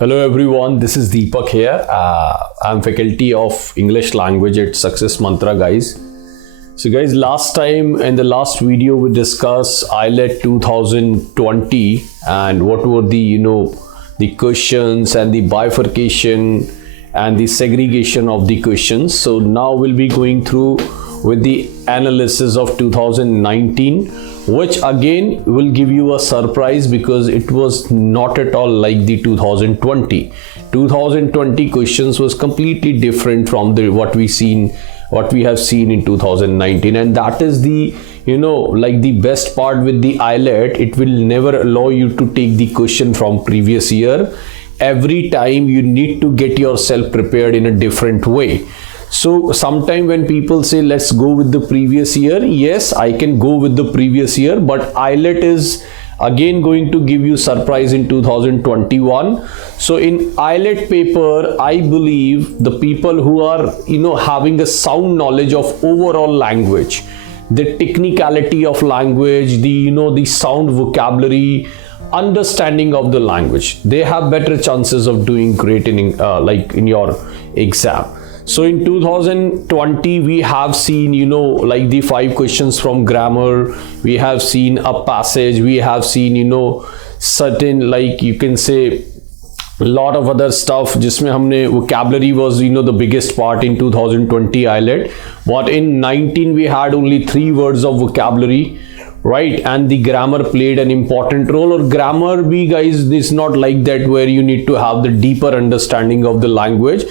Hello everyone, this is Deepak here. I'm faculty of English language at Success Mantra, guys. So guys, last time in the last video we discussed IELTS 2020 and what were the questions and the bifurcation and the segregation of the questions. So now we'll be going through with the analysis of 2019, which again will give you a surprise because it was not at all like the 2020 questions was completely different from what we have seen in 2019, and that is the like the best part with the IELTS. It will never allow you to take the question from previous year. Every time you need to get yourself prepared in a different way. So sometime when people say let's go with the previous year, yes, I can go with the previous year, but IELTS is again going to give you surprise in 2021. So in IELTS paper, I believe the people who are having a sound knowledge of overall language, the technicality of language, the sound vocabulary, understanding of the language, they have better chances of doing great in your exam. So in 2020, we have seen, like the 5 questions from grammar, we have seen a passage, we have seen, certain, like you can say, a lot of other stuff. Jisme humne vocabulary was, the biggest part in 2020 IELTS. But in 19, we had only 3 words of vocabulary, right? And the grammar played an important role. Or grammar, guys, is not like that where you need to have the deeper understanding of the language.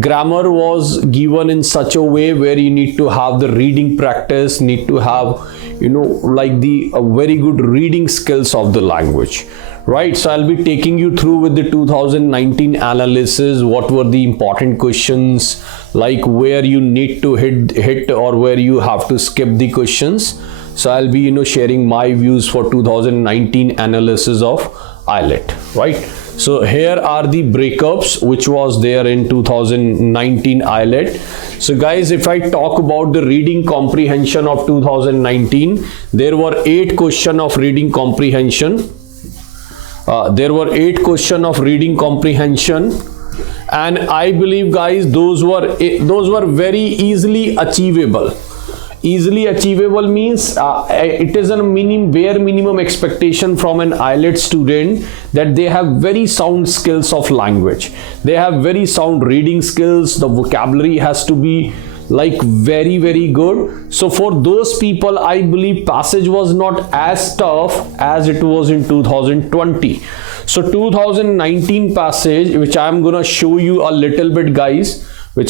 Grammar was given in such a way where you need to have the reading practice, need to have like the very good reading skills of the language, right? So I'll be taking you through with the 2019 analysis, what were the important questions, like where you need to hit or where you have to skip the questions. So I'll be sharing my views for 2019 analysis of IELTS, right? So here are the breakups which was there in 2019 IELTS. So guys, if I talk about the reading comprehension of 2019, there were 8 questions of reading comprehension. And I believe, guys, those were very easily achievable. Easily achievable means it is a bare minimum expectation from an IELTS student that they have very sound skills of language. They have very sound reading skills. The vocabulary has to be like very, very good. So for those people, I believe passage was not as tough as it was in 2020. So 2019 passage, which I'm gonna show you a little bit, guys, or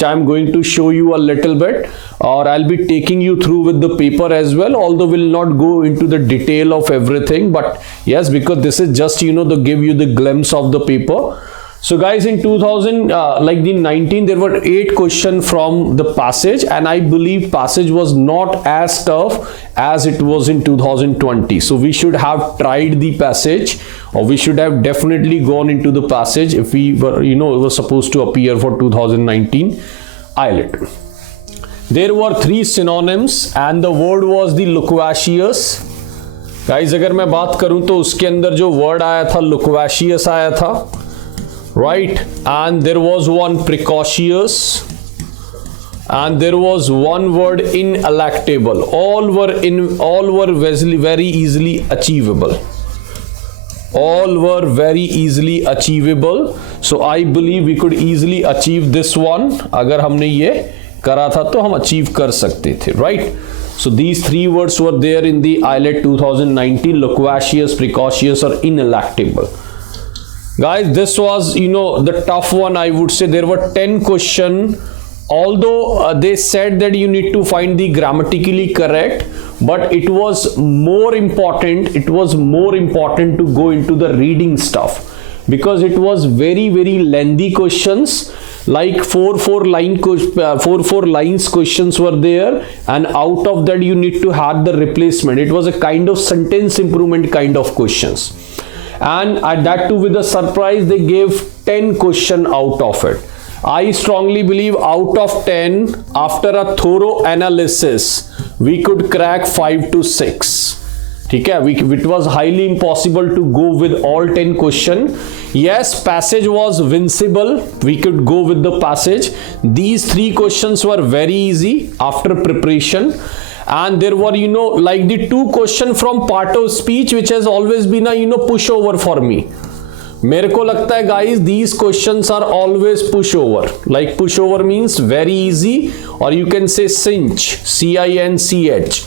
I'll be taking you through with the paper as well, although we'll not go into the detail of everything, but yes, because this is just to give you the glimpse of the paper. So guys, in 2019 there were 8 questions from the passage, and I believe passage was not as tough as it was in 2020. So we should have tried the passage, or we should have definitely gone into the passage if we were it was supposed to appear for 2019 IELTS. There were 3 synonyms and the word was the loquacious. Guys, अगर मैं बात करूं तो उसके अंदर जो word आया था loquacious आया था, right? And there was one precocious, and there was one word ineluctable. All were very easily achievable. So I believe we could easily achieve this one. अगर हमने ये करा था तो हम achieve कर सकते थे, right? So these 3 words were there in the IELTS 2019: loquacious, precocious, or ineluctable. Guys, this was the tough one. I would say there were 10 questions. Although they said that you need to find the grammatically correct, but it was more important to go into the reading stuff, because it was very, very lengthy questions, like 4 lines questions were there, and out of that you need to have the replacement. It was a kind of sentence improvement kind of questions, and that too with a surprise they gave 10 questions out of it. I strongly believe out of 10, after a thorough analysis, we could crack 5 to 6. ठीक है, it was highly impossible to go with all 10 question. Yes, passage was vincible, we could go with the passage. These 3 questions were very easy after preparation, and there were, you know, like the 2 question from part of speech which has always been a, you know, pushover for me. मेरे को लगता है guys, these questions are always pushover. Like pushover means very easy, or you can say cinch, C-I-N-C-H.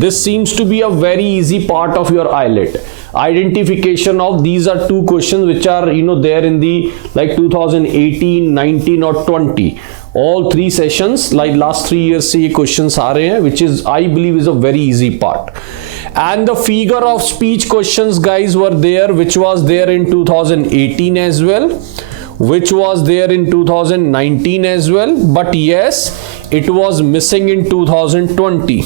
This seems to be a very easy part of your IELTS. Identification of these are 2 questions which are, you know, there in the like 2018, 19 or 20. All 3 sessions, like last 3 years से ये questions आ रहे हैं, which is I believe is a very easy part. And the figure of speech questions guys were there, which was there in 2018 as well, which was there in 2019 as well, but yes, it was missing in 2020.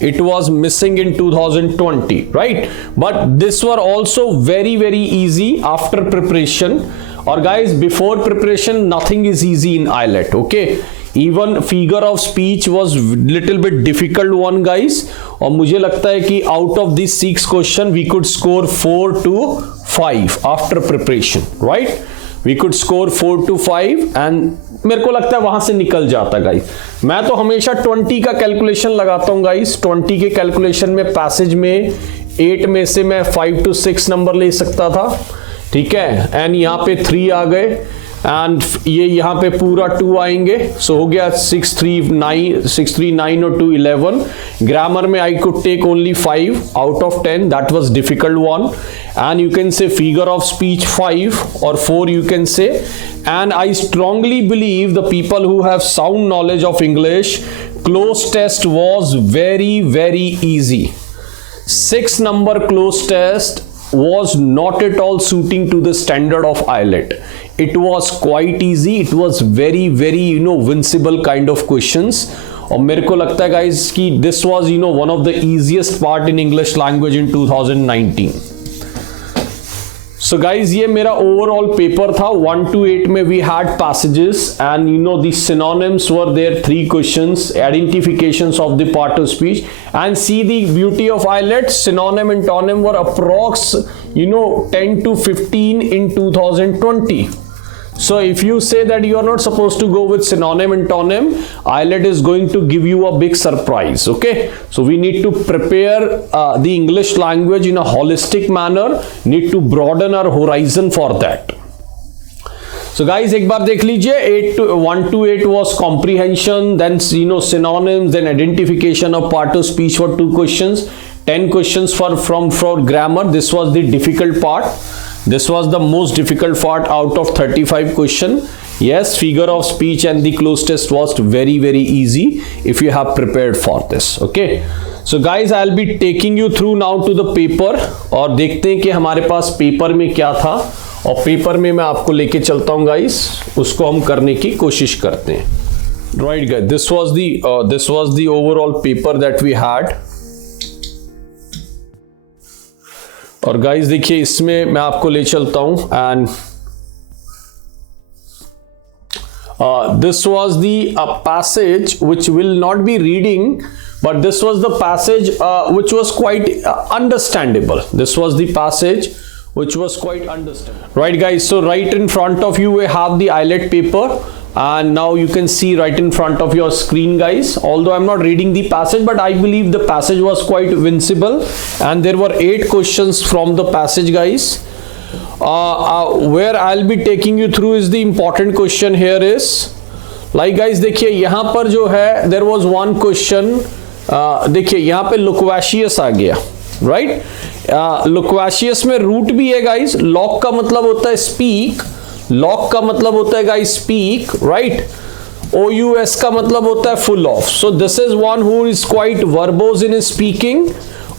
It was missing in 2020, right? But this were also very easy after preparation. Or guys, before preparation nothing is easy in IELTS, okay? Even figure of speech was little bit difficult one guys, और मुझे लगता है कि out of these 6 question we could score 4 to 5 after preparation, right? We could score 4 to 5 and मेरे को लगता है वहां से निकल जाता गाइस. मैं तो हमेशा 20 का कैलकुलेशन लगाता हूं गाइस. 20 के कैलकुलेशन में पैसेज में 8 में से मैं 5 to 6 नंबर ले सकता था, ठीक है, एंड यहाँ पे 3 आ गए, एंड ये यहाँ पे पूरा 2 आएंगे, सो हो गया 6 3 9 और 2 11. ग्रामर में I could take only 5 out of 10, that was difficult one, and you can say figure of speech 5 or 4 you can say. And I strongly believe the people who have sound knowledge of English, close test was very easy. 6 number close test was not at all suiting to the standard of IELTS. It was quite easy, it was very you know vincible kind of questions. और मेरे को लगता है guys कि this was, you know, one of the easiest part in English language in 2019. So guys, ये मेरा overall paper था. 1 to 8 में we had passages, and you know the synonyms were there, 3 questions, identifications of the part of speech. And see the beauty of IELTS, synonym and tonym were approx, you know, 10 to 15 in 2020. So if you say that you are not supposed to go with synonym and tonym, IELTS is going to give you a big surprise, okay? So we need to prepare the English language in a holistic manner, need to broaden our horizon for that. So guys, एक बार देख लीजिए, 1 to 8 was comprehension, then you know synonyms, then identification of part of speech for 2 questions, 10 questions for grammar. This was the difficult part. This was the most difficult part out of 35 question. Yes, figure of speech and the close test was very easy if you have prepared for this, okay? So guys, I'll be taking you through now to the paper, और देखते हैं कि हमारे पास paper में क्या था, और paper में मैं आपको लेके चलता हूँ गाइस, उसको हम करने की कोशिश करते हैं. Right guys, this was the overall paper that we had. और गाइस देखिए, इसमें मैं आपको ले चलता हूं, and this was the passage which will not be reading, but this was the passage which was quite understandable. This was the passage which was quite understandable. Right guys, so right in front of you we have the IELTS paper, and now you can see right in front of your screen guys, although I'm not reading the passage, but I believe the passage was quite vincible, and there were 8 questions from the passage guys. Where I'll be taking you through is the important question here is, like guys देखिए यहाँ पर जो है there was one question, देखिए यहाँ पे loquacious आ गया, right? loquacious में root भी है guys. lock का मतलब होता है speak, लॉक का मतलब होता है गाइस स्पीक, राइट? OUS का मतलब होता है full of. So this is one who is quite verbose in speaking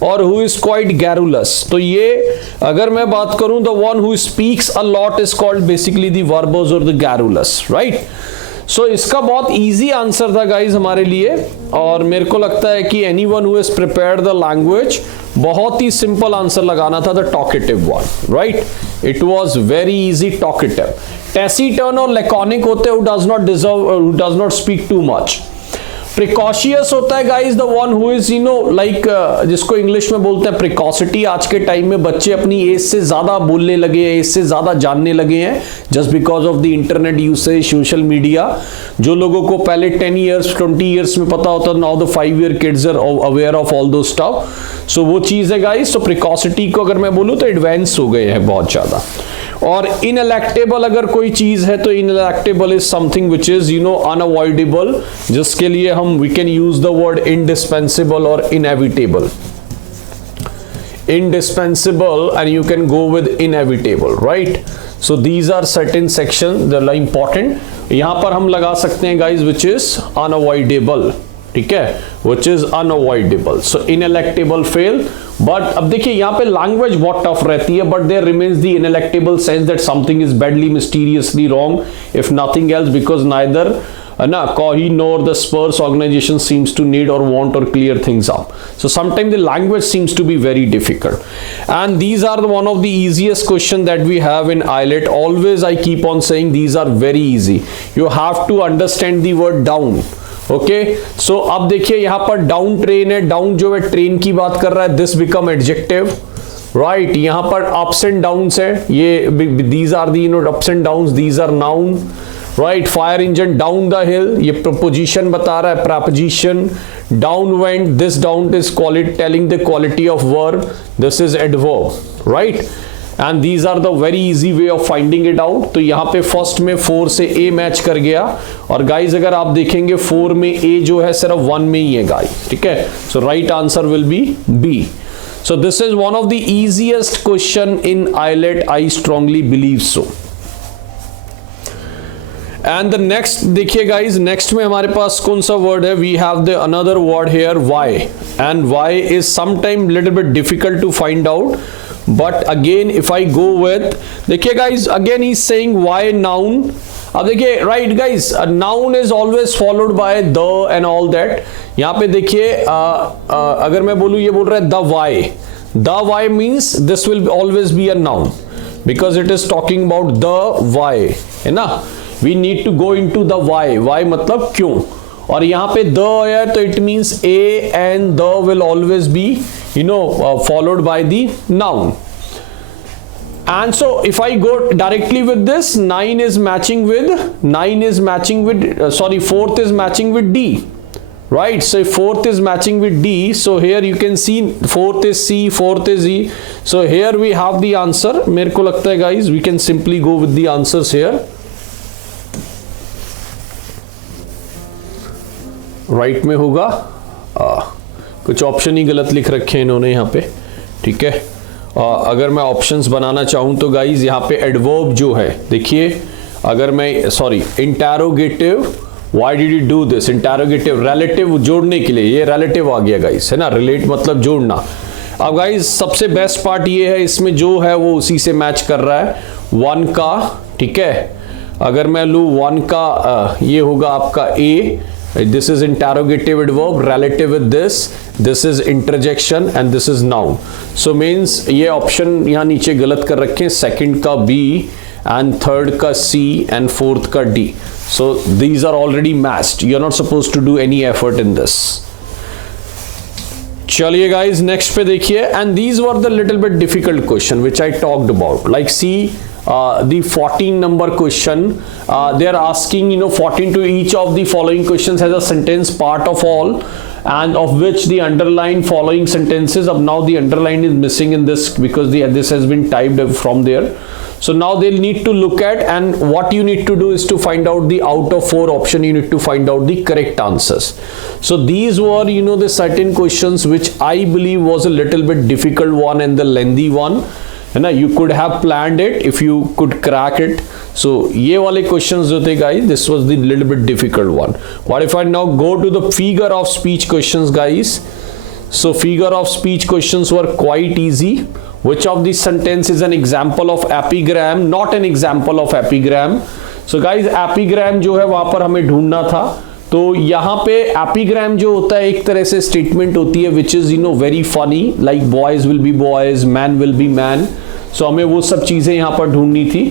और हु इज क्वाइट गैरुलस. तो ये अगर मैं बात करूं, the one who speaks a lot is called basically the verbose और द गैरुलस, राइट? सो इसका बहुत इजी आंसर था गाइज हमारे लिए, और मेरे को लगता है कि anyone who has prepared the language, बहुत ही सिंपल आंसर लगाना था, the talkative one, right? It was very easy, talkative. Taciturn और लैकोनिक होते हैं, who does not speak too much. Precocious होता है guys the one who is you know like, जिसको इंग्लिश में बोलते हैं प्रिकॉसिटी। आज के टाइम में बच्चे अपनी एज से ज्यादा बोलने लगे हैं, एज से ज्यादा जानने लगे हैं, just because of the internet usage, social media. जो लोगों को पहले 10 ईयर्स 20 ईयर्स में पता होता, now the 5 year kids are aware of all those stuff. So वो चीज है गाइज। तो प्रिकॉसिटी को अगर मैं बोलूँ तो एडवांस हो गए हैं बहुत ज्यादा। और इनएलेक्टेबल अगर कोई चीज है तो ineluctable is something which is you know unavoidable, जिसके लिए हम we can use the word indispensable और inevitable. indispensable and you can go with inevitable, right? So these are certain sections that are important। यहां पर हम लगा सकते हैं guys which is unavoidable, ठीक है, which is unavoidable। So inelectable fail। But अब देखिए यहाँ पे लैंग्वेज बहुत टफ रहती है, but there remains the ineluctable sense that something is badly mysteriously wrong if nothing else, because neither ना Cohy nor the Spurs organization seems to need or want or clear things up. So sometimes the language seems to be very difficult, and these are one of the easiest question that we have in IELTS। Always I keep on saying these are very easy। You have to understand the word down। Okay so अब देखिए यहाँ पर down train है, down जो है train की बात कर रहा है, दिस बिकम एडजेक्टिव, राइट। यहाँ पर अप्स एंड डाउन्स है, ये these are the no ups and downs, these are noun, right. Fire engine down the hill, ये प्रपोजिशन बता रहा है, preposition. Down went, this down is telling the quality of verb, this is adverb, right. And these are the very easy way of finding it out. तो यहाँ पे first में 4 से ए match कर गया, और गाइज अगर आप देखेंगे 4 में ए जो है सिर्फ 1 में ही है गाइज, ठीक है। So right answer will be B. So this is one of the easiest question in IELTS, I strongly believe so. And the next देखिए गाइज, नेक्स्ट में हमारे पास कौन सा वर्ड है, we have the another word here Y, and Y is sometime little bit difficult to find out. But again if I go with, देखिए guys again he's saying why noun। अब देखिए right guys, a noun is always followed by the and all that। यहाँ पे देखिए अगर मैं बोलूँ, ये बोल रहा है the why means this will always be a noun because it is talking about the why, है ना। We need to go into the why मतलब क्यों, और यहाँ पे the है तो it means a and the will always be followed by the noun। And so if I go directly with this, 9 is matching with sorry, 4th is matching with D, right? So if 4th is matching with D, so here you can see 4th is C, 4th is E, so here we have the answer। मेरे को लगता है guys we can simply go with the answers here। right में होगा, कुछ option ही गलत लिख रखे हैं इन्होंने यहाँ पे, ठीक है। अगर मैं ऑप्शंस बनाना चाहूँ तो गाइज यहाँ पे एडवर्ब जो है, देखिए अगर मैं sorry interrogative, why did you do this, interrogative relative जोड़ने के लिए, ये रिलेटिव आ गया गाइज, है ना, रिलेट मतलब जोड़ना। अब गाइज सबसे बेस्ट पार्ट ये है, इसमें जो है वो उसी से मैच कर रहा है 1 का, ठीक है। अगर मैं लूँ 1 का, ये होगा आपका ए, this is interrogative adverb, relative with this is interjection and this is noun। so means ये option यहाँ नीचे गलत कर रखे हैं, second का B and third का C and fourth का D। so these are already matched, you are not supposed to do any effort in this। चलिए guys next पे देखिए, and these were the little bit difficult question which I talked about, like see the 14 number question, they are asking 14 to each of the following questions has a sentence part of all and of which the underlined following sentences, of now the underline is missing in this because this has been typed from there। so now they'll need to look at, and what you need to do is to find out the out of 4 option, you need to find out the correct answers। so these were the certain questions which I believe was a little bit difficult one and the lengthy one, है ना। you could have planned it if you could crack it। so ये वाले questions जो थे guys, this was the little bit difficult one। what if I now go to the figure of speech questions guys? so figure of speech questions were quite easy। which of these sentence is an example of epigram, not an example of epigram? so guys epigram जो है वहां पर हमें ढूंढना था। तो यहाँ पे एपिग्राम जो होता है एक तरह से स्टेटमेंट होती है which is very funny, like boys will be boys, man will be man. सो हमें वो सब चीजें यहाँ पर ढूंढनी थी,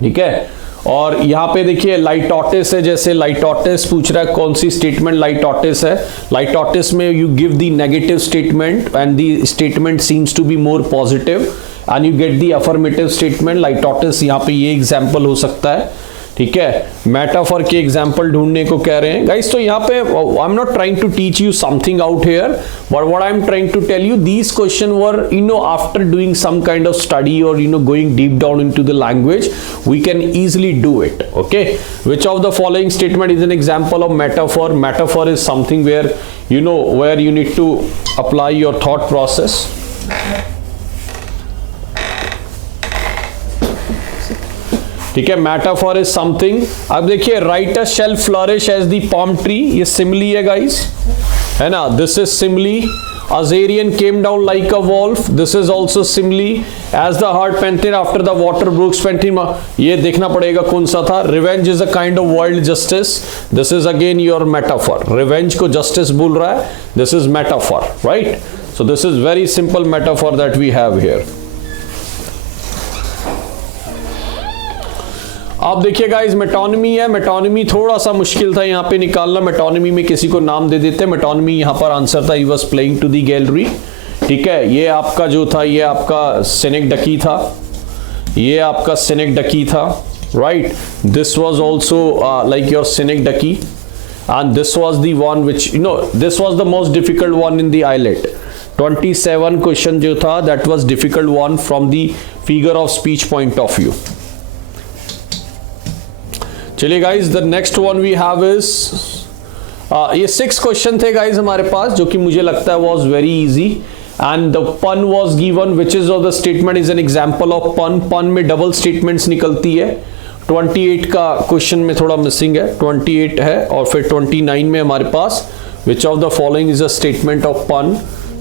ठीक है। और यहाँ पे देखिए लाइटोटिस है, जैसे लाइटोटिस पूछ रहा है कौन सी स्टेटमेंट लाइटोटिस है। लाइटोटिस में you give the negative statement and the statement seems to be more positive and you get the affirmative statement. Litotes यहाँ पे ये एग्जाम्पल हो सकता है, ठीक है। मेटाफर के एग्जाम्पल ढूंढने को कह रहे हैं गाइस। तो यहाँ पे I am not trying to teach you something out here, but what I am trying to tell you, these question were after doing some kind of study और going deep down into the language, we can easily do it. Okay, which of the following statement is an example of metaphor? Metaphor is something where where you need to apply your thought process. ठीक है, metaphor is something. अब देखिए writer shall flourish as the palm tree, ये simile है guys, है ना। This is simile. Azarian came down like a wolf, this is also simile. As the heart panted after the water brooks panting, ये देखना पड़ेगा कौन सा था। Revenge is a kind of world justice, this is again your metaphor। Revenge को justice बोल रहा है, this is metaphor, right? So this is very simple metaphor that we have here। आप देखिए गाइस, मेटोनिमी है। मेटोनिमी थोड़ा सा मुश्किल था यहाँ पे निकालना। मेटोनिमी में किसी को नाम दे देते। मेटोनिमी यहाँ पर आंसर था, he was playing to the gallery, ठीक है। ये आपका जो था, ये आपका सिनेक्डकी था, ये आपका सिनेक्डकी था, right. This was also like your synecdoche and this was the one which this was the most difficult one in the IELTS. 27 question जो था, that was difficult one from the figure of speech point of view. चलिए guys, the next one we have is, ये 6 question थे guys हमारे पास, जो कि मुझे लगता है was very easy. And the pun was given, which is of the statement is an example of pun. Pun में डबल स्टेटमेंट्स निकलती है। 28 का क्वेश्चन में थोड़ा मिसिंग है, 28 है, और फिर 29 में हमारे पास which of the following is a statement of pun.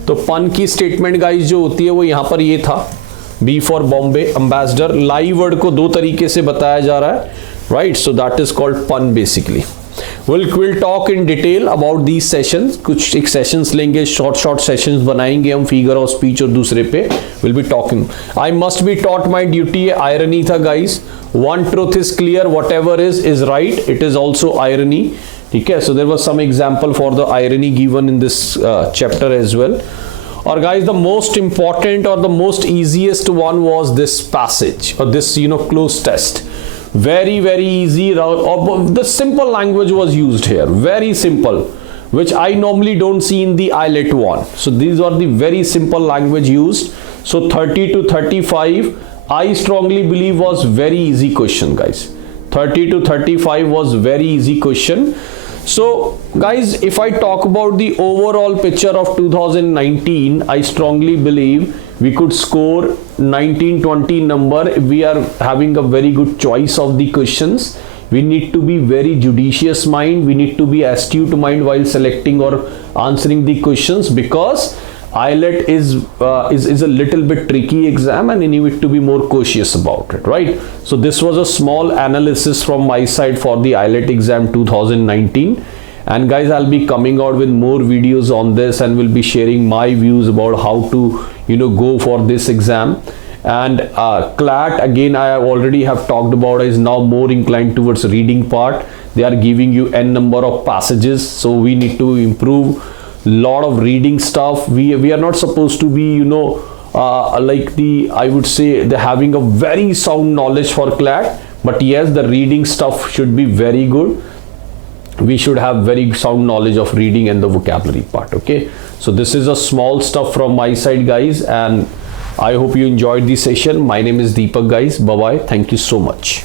तो पन की स्टेटमेंट गाइज जो होती है वो यहाँ पर ये था, B for Bombay ambassador. Live word को 2 तरीके से बताया जा रहा है, right? So that is called pun basically. We'll talk in detail about these sessions. कुछ एक sessions लेंगे, short sessions बनाएंगे हम figure of speech, और दूसरे पे we'll be talking. I must be taught my duty, irony था guys. One truth is clear, whatever is right. It is also irony. ठीक है, so there was some example for the irony given in this chapter as well. और guys, the most important or the most easiest one was this passage or this close test. Very easy. The simple language was used here, very simple, which I normally don't see in the IELTS one. So these are the very simple language used. So 30 to 35 I strongly believe was very easy question guys. 30 to 35 was very easy question. So guys, if I talk about the overall picture of 2019, I strongly believe we could score 19-20 number if we are having a very good choice of the questions. We need to be very judicious mind, we need to be astute mind while selecting or answering the questions, because IELTS is a little bit tricky exam and you need to be more cautious about it, right? So this was a small analysis from my side for the IELTS exam 2019. And guys, I'll be coming out with more videos on this and will be sharing my views about how to go for this exam. And CLAT, again, I already have talked about, is now more inclined towards reading part. They are giving you n number of passages, so we need to improve lot of reading stuff. We are not supposed to be like I would say the having a very sound knowledge for CLAT, but yes, the reading stuff should be very good. We should have very sound knowledge of reading and the vocabulary part. Okay, so this is a small stuff from my side guys, and I hope you enjoyed the session. My name is Deepak guys. Bye bye, thank you so much.